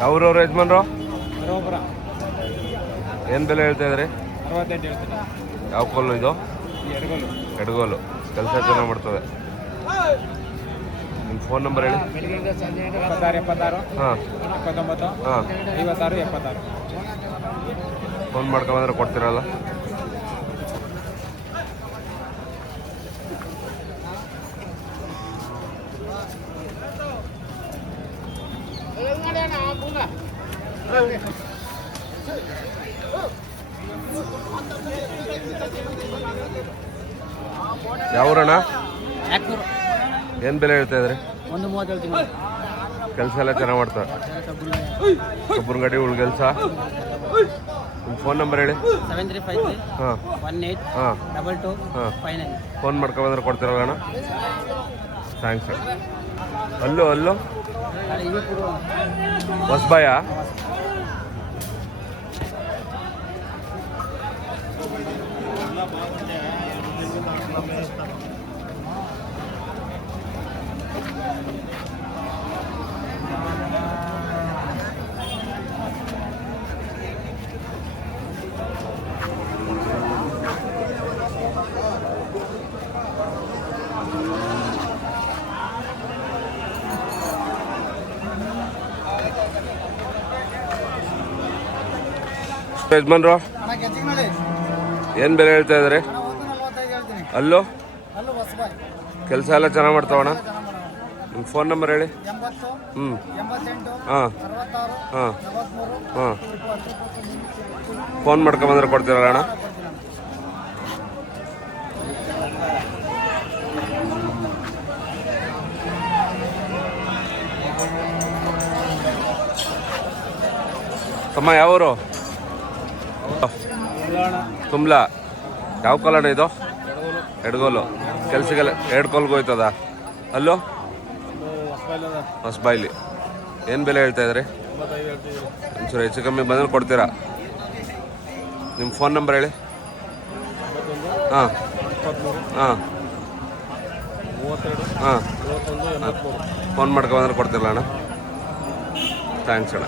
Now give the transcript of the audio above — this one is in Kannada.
ಯಾವ್ರವ್ರು ಯಜಮಾನ್ರು? ರೋಪುರ. ಏನು ಬೆಲೆ ಹೇಳ್ತಾ ಇದ್ರಿ? 68 ಹೇಳ್ತೀನಿ. ಯಾವ ಕೋಲು ಇದು? ಎಡಗೋಲು. ಎಡಗೋಲು. ಕೆಲಸ ಚೆನ್ನಾಗಿ ಮಾಡ್ತದೆ. ನಿಮ್ಮ ಫೋನ್ ನಂಬರ್ ಹೇಳಿ. 76 76 ಹಾಂ 29 ಹಾಂ 56 76. ಫೋನ್ ಮಾಡ್ಕೊಂಬಂದ್ರೆ ಕೊಡ್ತೀರಲ್ಲ? ಯಾವೂರಣ್ಣ? ಏನು ಬೆಲೆ ಹೇಳ್ತಾ ಇದ್ರಿ? 130 ಹೇಳ್ತೀನಿ. ಕೆಲಸ ಎಲ್ಲ ಚೆನ್ನಾಗಿ ಮಾಡ್ತಾರೆ. ಒಬ್ಬರ ಗಾಡಿ ಉಳ್ ಕೆಲಸ. ನಿಮ್ಮ ಫೋನ್ ನಂಬರ್ ಹೇಳಿ. 7353 ಹಾಂ 18 ಹಾಂ 22 ಹಾಂ 59. ಫೋನ್ ಮಾಡ್ಕೊಂಬಂದ್ರೆ ಕೊಡ್ತೀರಲ್ಲ ಅಣ್ಣ? ಥ್ಯಾಂಕ್ಸ್ ಅಣ್ಣ. ಅಲ್ಲೂ ಹೊಸಬಾಯ? ಯಜಮಾನ್ರು ಏನು ಬೆಲೆ ಹೇಳ್ತಾ ಇದ್ರಿ? ಅಲ್ಲೂ ಕೆಲಸ ಎಲ್ಲ ಚೆನ್ನಾಗಿ ಮಾಡ್ತಾವಣ್ಣ? ನಿಮ್ಮ ಫೋನ್ ನಂಬರ್ ಹೇಳಿ. ಹ್ಞೂ ಹಾಂ ಹಾಂ ಹಾಂ ಫೋನ್ ಮಾಡ್ಕೊಂಬಂದ್ರೆ ಕೊಡ್ತೀರಲ್ಲ ಅಣ್ಣ? ತಮ್ಮ ಯಾವೂರು? ಕುಂಬ್ಲಾ. ಯಾವ ಕಾಲಣ್ಣ ಇದು? ಎಡಗೋಲು. ಕೆಲ್ಸಕ್ಕೆಲ್ಲ ಎರಡು ಕೋಲ್ಗೆ ಹೋಯ್ತದ? ಅಲ್ಲೂ ಹೊಸಬಾಯ್ಲಿ. ಏನು ಬೆಲೆ ಹೇಳ್ತಾ ಇದ್ರಿ? ಒಂಚೂರು ಹೆಚ್ಚು ಕಮ್ಮಿ ಬಂದ್ರೆ ಕೊಡ್ತೀರಾ? ನಿಮ್ಮ ಫೋನ್ ನಂಬರ್ ಹೇಳಿ. ಹಾಂ ಹಾಂ ಹಾಂ ಫೋನ್ ಮಾಡ್ಕೊಂಬಂದ್ರೆ ಕೊಡ್ತಿರಲ್ಲ ಅಣ್ಣ? ಥ್ಯಾಂಕ್ಸ್ ಅಣ್ಣ.